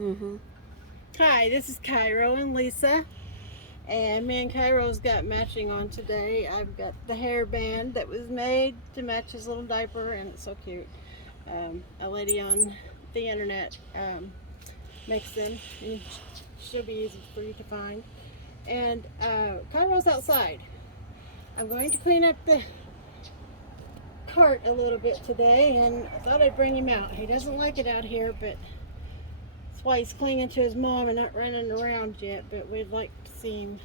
Mm-hmm. Hi, this is Cairo and Lisa, and me and Cairo's got matching on today. I've got the hairband that was made to match his little diaper, and it's so cute. A lady on the internet makes them, and she'll be easy for you to find. And Cairo's outside. I'm going to clean up the cart a little bit today, and I thought I'd bring him out. He doesn't like it out here, but that's why he's clinging to his mom and not running around yet, but we'd like to see him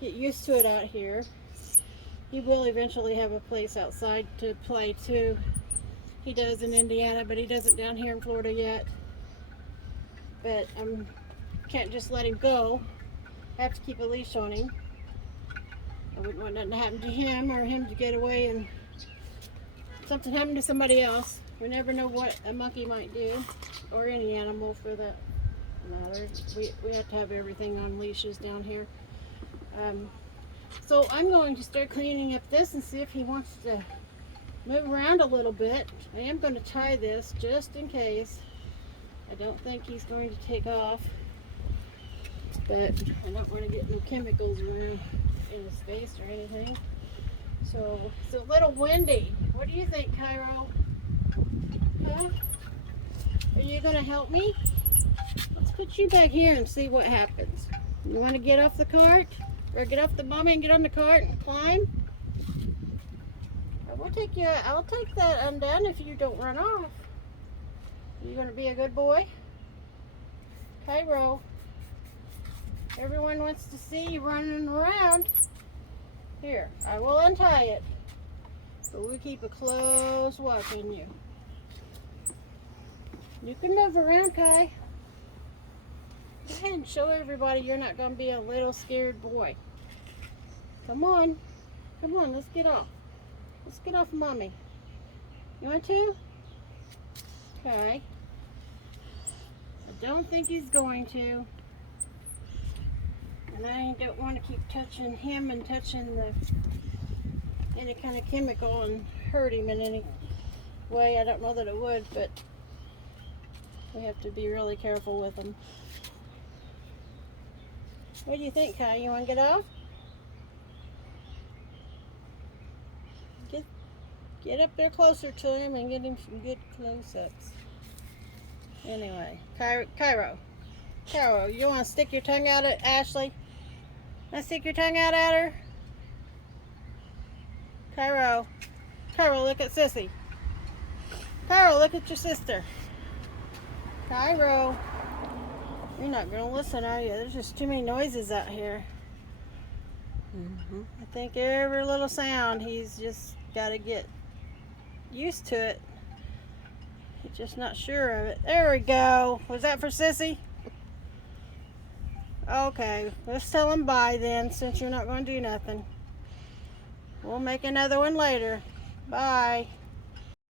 get used to it out here. He will eventually have a place outside to play too. He does in Indiana, but he doesn't down here in Florida yet. But can't just let him go. I have to keep a leash on him. I wouldn't want nothing to happen to him or him to get away and something happen to somebody else. We never know what a monkey might do, or any animal for that matter. We have to have everything on leashes down here. So I'm going to start cleaning up this and see if he wants to move around a little bit. I am going to tie this just in case. I don't think he's going to take off, but I don't want to get no chemicals around in his face or anything. So it's a little windy. What do you think, Cairo? Huh? Are you going to help me? Let's put you back here and see what happens. You want to get off the cart? Or get off the mommy and get on the cart and climb? We'll take you. I'll take that undone if you don't run off. Are you going to be a good boy? Cairo. Everyone wants to see you running around. Here, I will untie it. But we keep a close watch on you. You can move around, Kai. Go ahead and show everybody you're not going to be a little scared boy. Come on. Come on, let's get off. Let's get off mommy. You want to? Okay. I don't think he's going to. And I don't want to keep touching him and touching any kind of chemical and hurt him in any way. I don't know that it would, but we have to be really careful with him. What do you think, Kai? You want to get off? Get up there closer to him and get him some good close-ups. Anyway, Cairo, you want to stick your tongue out at Ashley? Want to stick your tongue out at her? Cairo, look at Sissy. Cairo, look at your sister. Cairo, you're not going to listen, are you? There's just too many noises out here. Mm-hmm. I think every little sound, he's just got to get used to it. He's just not sure of it. There we go. Was that for Sissy? Okay, let's tell him bye then, since you're not going to do nothing. We'll make another one later. Bye.